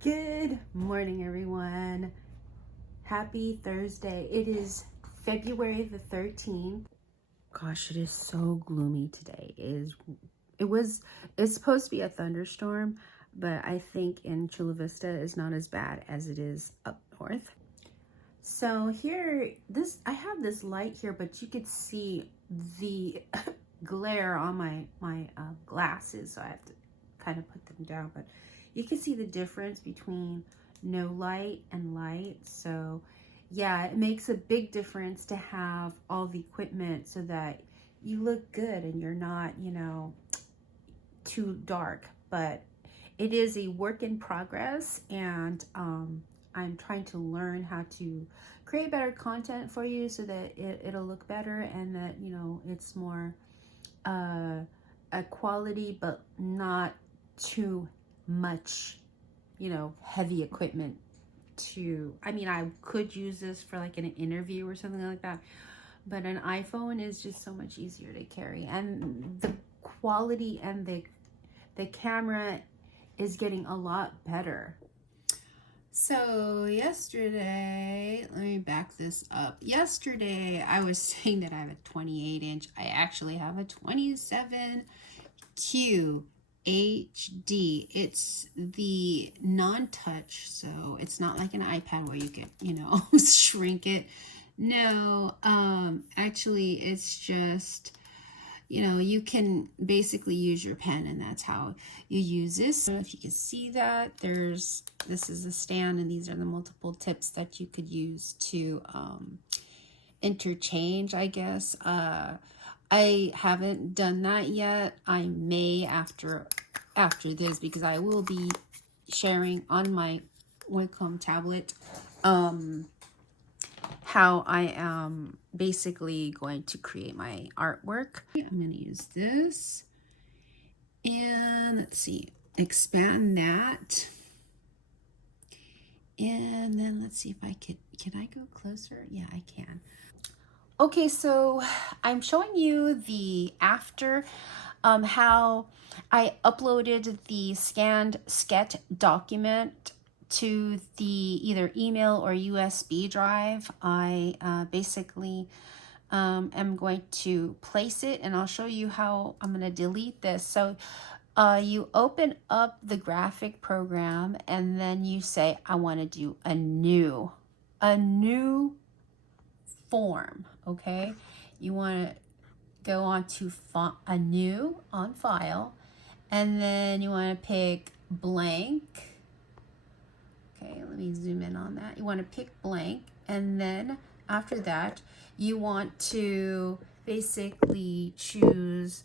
Good morning, everyone. Happy Thursday. It is February the 13th. Gosh, it is so gloomy today. It's supposed to be a thunderstorm, but I think in Chula Vista is not as bad as it is up north. So here, I have this light here, but you could see the glare on my glasses, so I have to kind of put them down, but you can see the difference between no light and light. So yeah, it makes a big difference to have all the equipment so that you look good and you're not, too dark. But it is a work in progress, and I'm trying to learn how to create better content for you so that it'll look better, and that it's more a quality, but not too much heavy equipment. I could use this for like an interview or something like that, but an iPhone is just so much easier to carry, and the quality and the camera is getting a lot better. So yesterday, let me back this up. Yesterday, I was saying that I have a 28 inch. I actually have a 27 QHD. It's the non-touch, so it's not like an iPad where you can, shrink it. No, actually, it's just, you can basically use your pen, and that's how you use this. I don't know if you can see that. This is a stand, and these are the multiple tips that you could use to interchange, I guess. I haven't done that yet. I may after this, because I will be sharing on my Wacom tablet how I am basically going to create my artwork. I'm going to use this, and let's see, expand that, and then let's see if I can I go closer? Yeah, I can. Okay, so I'm showing you the after, how I uploaded the scanned sketch document to the either email or USB drive. I basically am going to place it, and I'll show you how I'm going to delete this. So you open up the graphic program, and then you say, I want to do a new form. Okay, you want to go on to a new on file, and then you want to pick blank. Okay, let me zoom in on that. You want to pick blank, and then after that you want to basically choose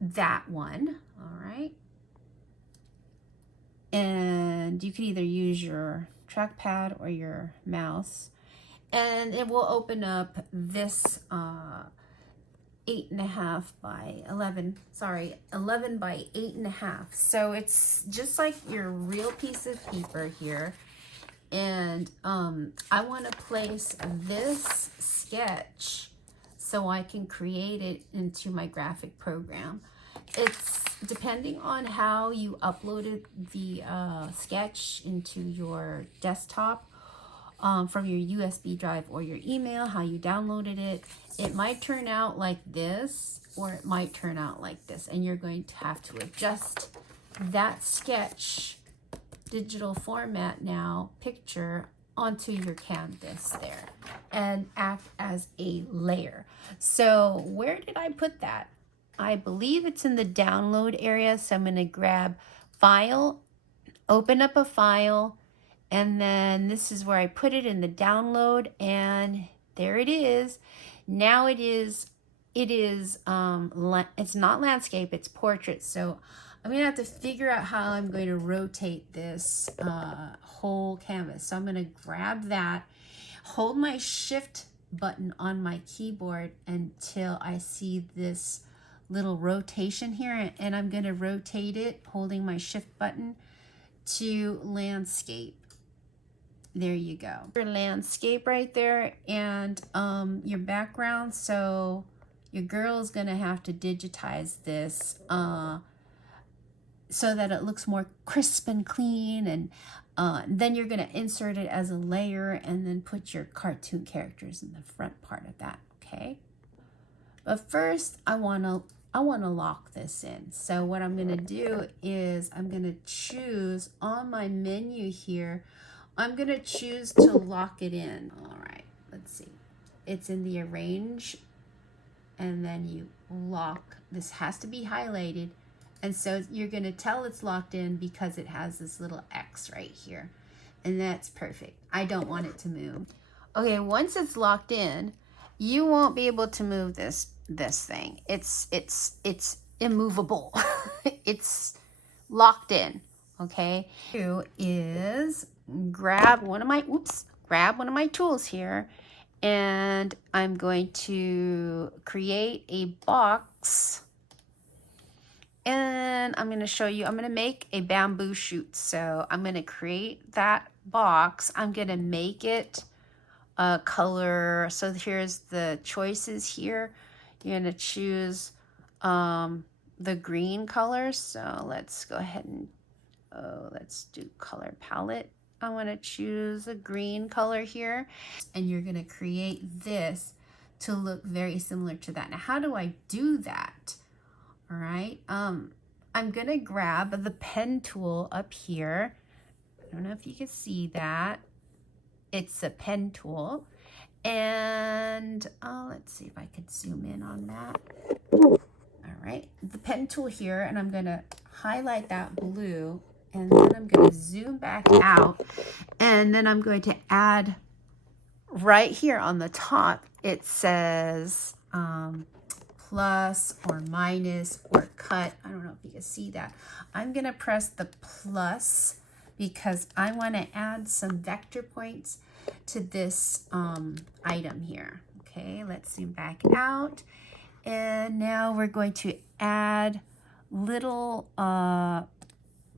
that one. All right, and you can either use your trackpad or your mouse, and it will open up this 8.5 by 11, 11 by 8.5. So it's just like your real piece of paper here. And I want to place this sketch so I can create it into my graphic program. It's depending on how you uploaded the sketch into your desktop, from your USB drive or your email, how you downloaded it. It might turn out like this, or it might turn out like this, and you're going to have to adjust that sketch digital format now picture onto your canvas there and act as a layer. So where did I put that? I believe it's in the download area. So I'm going to grab file, open up a file, and then this is where I put it in the download, and there it is. Now it's not landscape, it's portrait. So I'm gonna have to figure out how I'm going to rotate this whole canvas. So I'm gonna grab that, hold my shift button on my keyboard until I see this little rotation here, and I'm gonna rotate it holding my shift button to landscape. There you go. Your landscape right there, and your background. So your girl is gonna have to digitize this so that it looks more crisp and clean, and then you're going to insert it as a layer and then put your cartoon characters in the front part of that, okay? But first, I want to lock this in. So what I'm going to do is I'm going to choose on my menu here, I'm going to choose to lock it in. All right, let's see. It's in the arrange, and then you lock. This has to be highlighted. And so you're going to tell it's locked in because it has this little X right here. And that's perfect. I don't want it to move. Okay, once it's locked in, you won't be able to move this thing. It's immovable. It's locked in, okay? Do is grab one of my tools here, and I'm going to create a box. And I'm going to show you, I'm going to make a bamboo shoot. So I'm going to create that box. I'm going to make it a color. So here's the choices here. You're going to choose the green colors. So let's go ahead and, let's do color palette. I want to choose a green color here. And you're going to create this to look very similar to that. Now, how do I do that? All right, I'm gonna grab the pen tool up here. I don't know if you can see that. It's a pen tool. And let's see if I could zoom in on that. All right, the pen tool here, and I'm gonna highlight that blue, and then I'm gonna zoom back out, and then I'm going to add right here on the top, it says, plus or minus or cut. I don't know if you can see that. I'm going to press the plus because I want to add some vector points to this item here. Okay, let's zoom back out. And now we're going to add little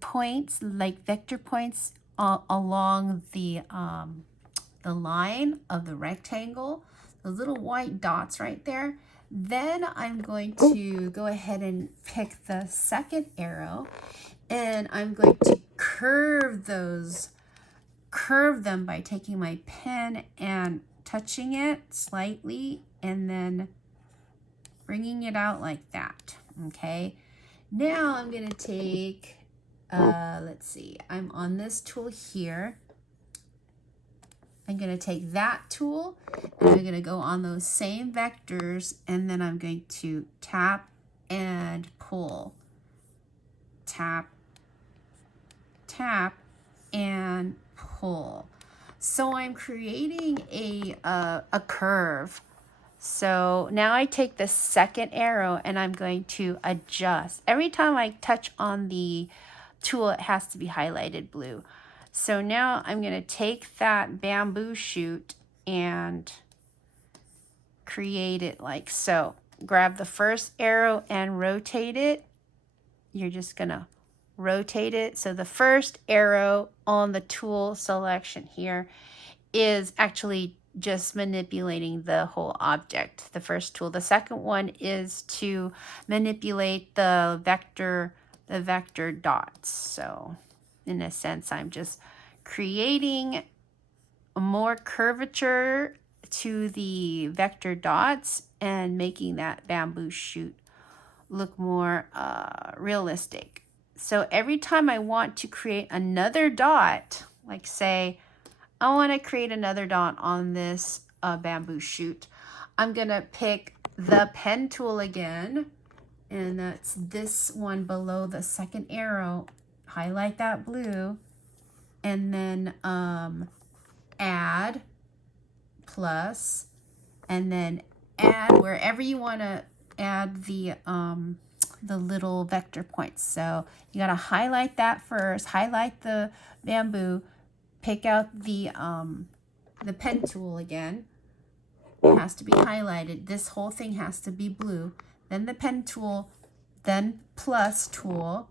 points, like vector points along the line of the rectangle, the little white dots right there. Then I'm going to go ahead and pick the second arrow, and I'm going to curve them by taking my pen and touching it slightly and then bringing it out like that. Okay, now I'm going to take, let's see, I'm on this tool here. I'm going to take that tool and I'm going to go on those same vectors, and then I'm going to tap and pull. Tap, tap, and pull. So I'm creating a curve. So now I take the second arrow and I'm going to adjust. Every time I touch on the tool, it has to be highlighted blue. So now I'm going to take that bamboo shoot and create it like so. Grab the first arrow and rotate it. You're just going to rotate it. So the first arrow on the tool selection here is actually just manipulating the whole object, the first tool. The second one is to manipulate the vector dots. So in a sense, I'm just creating more curvature to the vector dots and making that bamboo shoot look more realistic. So every time I want to create another dot, like say, I want to create another dot on this bamboo shoot, I'm going to pick the pen tool again, and that's this one below the second arrow. Highlight that blue, and then add, plus, and then add wherever you want to add the little vector points. So you got to highlight that first, highlight the bamboo, pick out the pen tool again. It has to be highlighted. This whole thing has to be blue. Then the pen tool, then plus tool.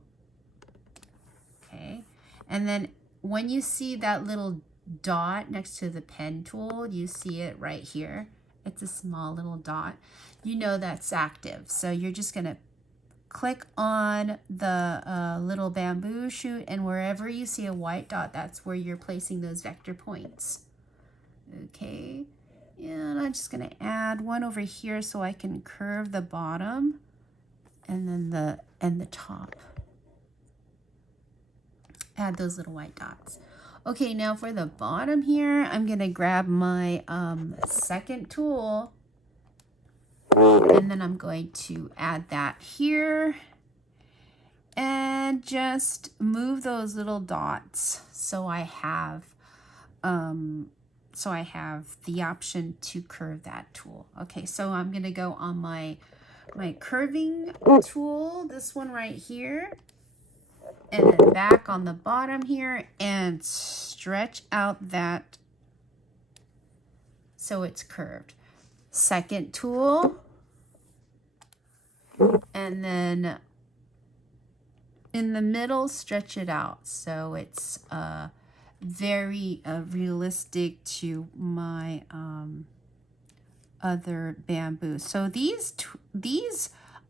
Okay, and then when you see that little dot next to the pen tool, you see it right here. It's a small little dot. You know that's active. So you're just going to click on the little bamboo shoot, and wherever you see a white dot, that's where you're placing those vector points. Okay, and I'm just gonna add one over here so I can curve the bottom and then the top. Add those little white dots. Okay, now for the bottom here, I'm gonna grab my second tool, and then I'm going to add that here and just move those little dots so I have the option to curve that tool. Okay, so I'm gonna go on my curving tool, this one right here, and then back on the bottom here and stretch out that so it's curved. Second tool, and then in the middle, stretch it out so it's very realistic to my other bamboo. So these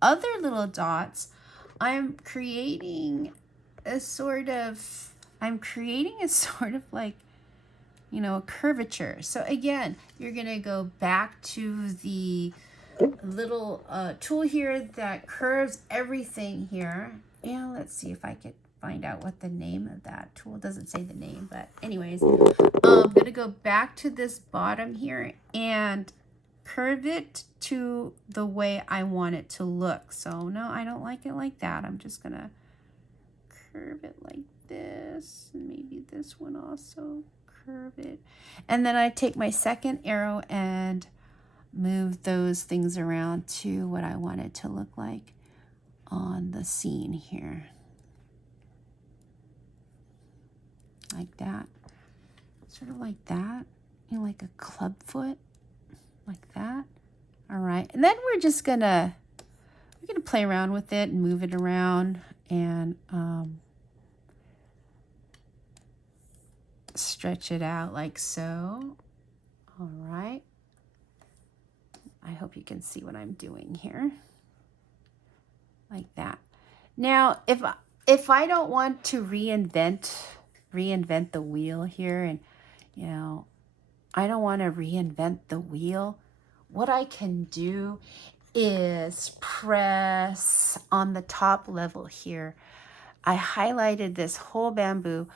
other little dots, I'm creating a sort of like, you know, a curvature. So again, you're gonna go back to the little tool here that curves everything here. And let's see if I could find out what the name of that tool. It doesn't say the name, but anyways, I'm gonna go back to this bottom here and curve it to the way I want it to look. So no, I don't like it like that. I'm just gonna curve it like this, and maybe this one also, curve it. And then I take my second arrow and move those things around to what I want it to look like on the scene here. Like that. Sort of like that. You know, like a club foot. Like that. All right. And then we're gonna play around with it and move it around and stretch it out like so. All right. I hope you can see what I'm doing here. Like that. Now, if I don't want to reinvent the wheel here, and you know, I don't want to reinvent the wheel, what I can do is press on the top level here. I highlighted this whole bamboo.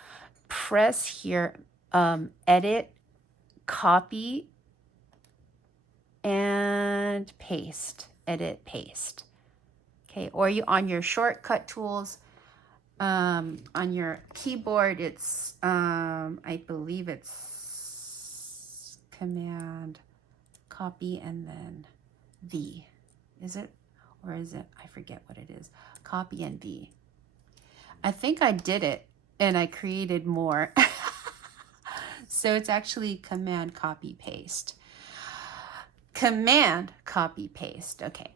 Press here, edit, copy, and paste. Edit, paste. Okay, or you on your shortcut tools, on your keyboard, it's I believe it's Command, copy, and then V. Is it? Or is it? I forget what it is. Copy and V. I think I did it and I created more. So it's actually Command, copy, paste. Command, copy, paste. Okay.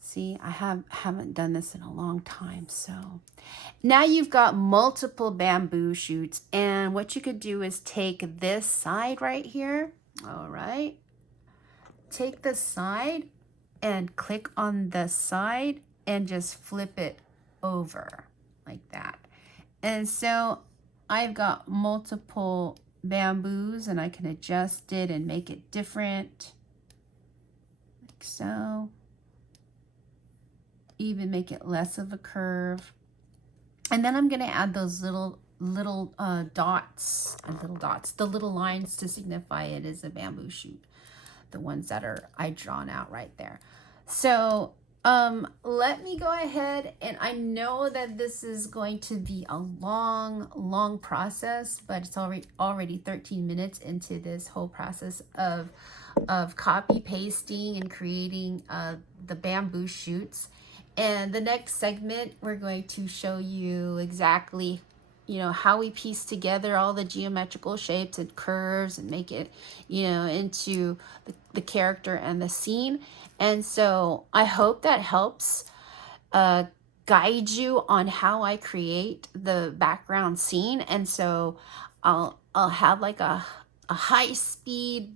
See, I haven't done this in a long time. So now you've got multiple bamboo shoots, and what you could do is take this side right here. All right. Take the side and click on the side and just flip it over like that. And so I've got multiple bamboos, and I can adjust it and make it different. Like so. Even make it less of a curve. And then I'm going to add those little dots, the little lines to signify it is a bamboo shoot, the ones that are I drawn out right there. So let me go ahead, and I know that this is going to be a long process, but it's already 13 minutes into this whole process of copy pasting and creating the bamboo shoots. And the next segment, we're going to show you exactly, you know, how we piece together all the geometrical shapes and curves and make it, you know, into the character and the scene. And so I hope that helps guide you on how I create the background scene. And so I'll have like a high speed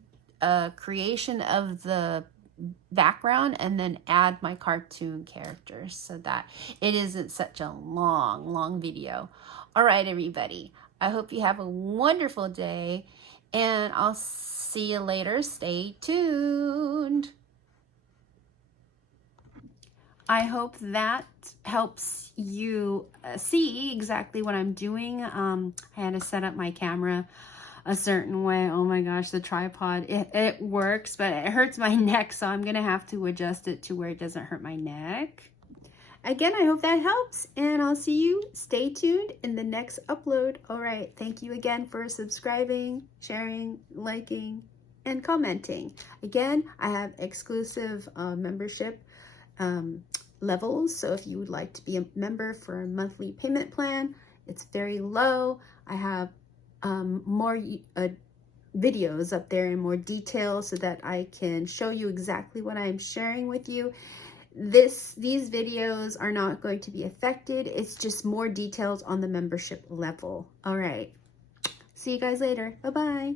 creation of the background and then add my cartoon characters so that it isn't such a long video. All right, everybody. I hope you have a wonderful day, and I'll see you later. Stay tuned. I hope that helps you see exactly what I'm doing. I had to set up my camera a certain way. Oh my gosh, the tripod, it works, but it hurts my neck, so I'm gonna have to adjust it to where it doesn't hurt my neck. Again, I hope that helps, and I'll see you. Stay tuned in the next upload. All right, thank you again for subscribing, sharing, liking, and commenting. Again, I have exclusive membership levels, so if you would like to be a member for a monthly payment plan, it's very low. I have more videos up there in more detail so that I can show you exactly what I'm sharing with you. These videos are not going to be affected. It's just more details on the membership level. All right. See you guys later. Bye-bye.